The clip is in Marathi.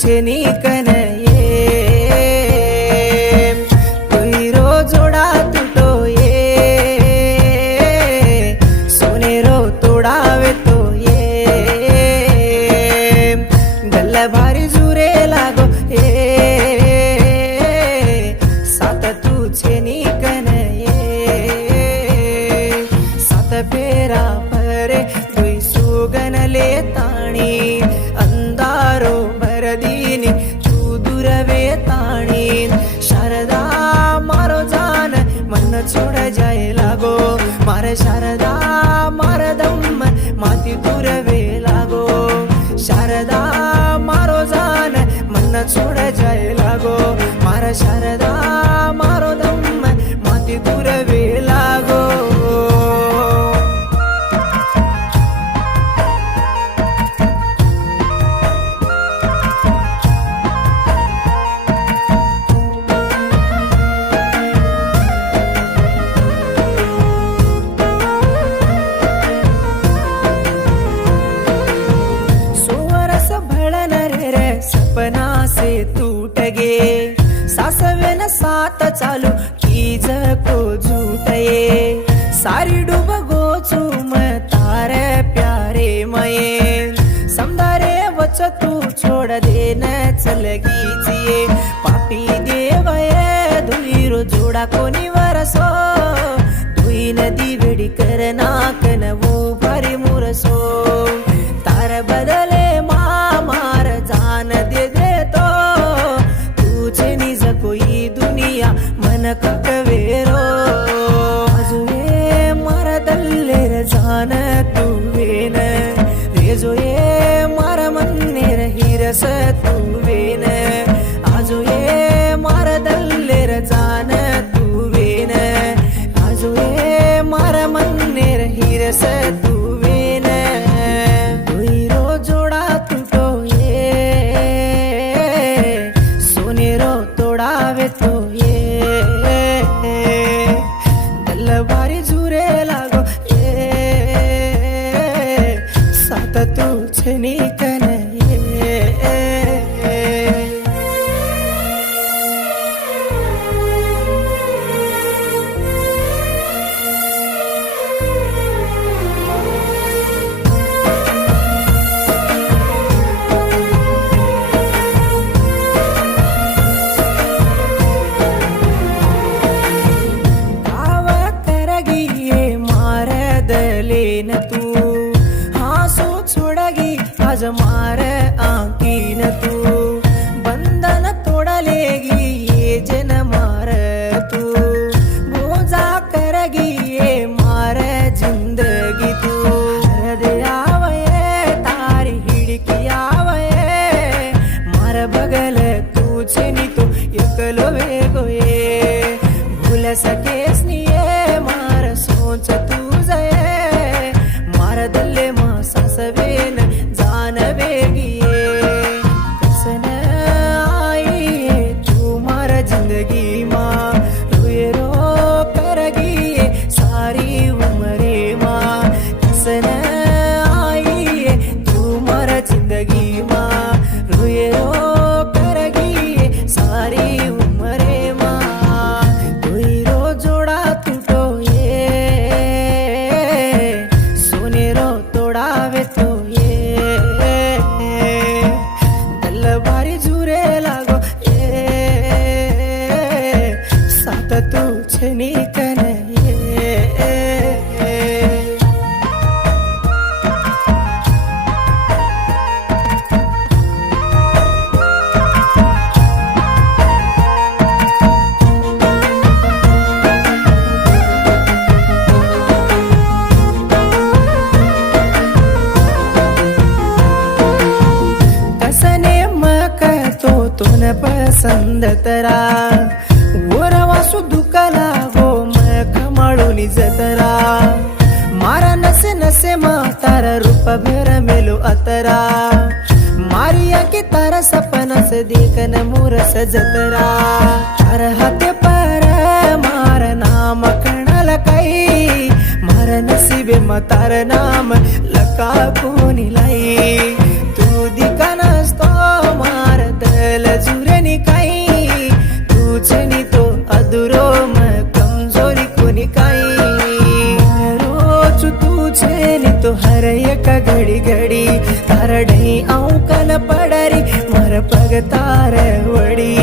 छेनी कन ये तुईरो जोड़ा तुटो ये सोनेरो तोडावे तो ये गल्ला भारी जुरे लागो ये सात तू छेनी कन ये सात फेरा परे दुई सुगनले ताणी अंधारो भरदीनी तू दुरवे ताणी शारदा मारो जान मन छोड़ जाए लागो मारे शारदा मारदम माती दुरवे लागो शारदा मारो जान मन छोड़ जाए लागो मारा शारदा मारो दम माती दुरवे लागो सपना से टूट गे सासवे न साथ चालू कीज को झूठये सारी डूब गो चूम तारे प्यारे मये समदारे वच तू छोड़ दे न चल गीजिए पापी देवये धुईरो जोड़ा कोनी वरसो धुई नदी वेडी करना कन वो भरी मुरसो तार बदले मार जान दे दे तो तुझे निज कोई दुनिया मन ककवेरो आजुए मारा दल्लेर जान तुवेन रेजो ये मारा मन्नेर हिरस तुवेन आजुए मारा दल्लेर जान तुवेन आजुए मारा मन्नेर हिरस तुवेन तुईरो जोड़ा तुटो ये सोनेरो तोडावे तो ये दलवारी जुरे लागो ये सात तू छेनी कन ये न तू हासो छोड़गी आज मार आंकीन तू बंधन तोड़लेगी ये जन मार तू बोझा करगी ये मार जिंदगी तू दे आवये तारी हिड़की आवये मार बगल तू छेनी तो एकलो वेगो ये भूल सके स्निये मार सोच तू दल्ले मा सासवेन जानवेगिये कसन आई तू मारा जिंदगी मा रोए रो करगी सारी उम्रे मा कसन आई तू मारा जिंदगी मा रोए रो करगी सारी उम्रे मा तुईरो जोड़ा तुटो ये तोड़ावे तो ये दलवारी जुरे लागो ये सात तू छेनी कन ये पसंद तरा वरवासु दुखला गो मळून जतरा मारा नसे नसे मा तारा रूप भर मेलो अतरा मारिया के तारा सपना से देखन मुरस जतरा तार हाथे पर मार नाम कणल कई मार नसीबे मा तार नाम लका कोणी लाई तू दिकनस तो मार तो हर एक घड़ी घड़ी तार ढई आऊं कन पड़री मर पग तार वड़ी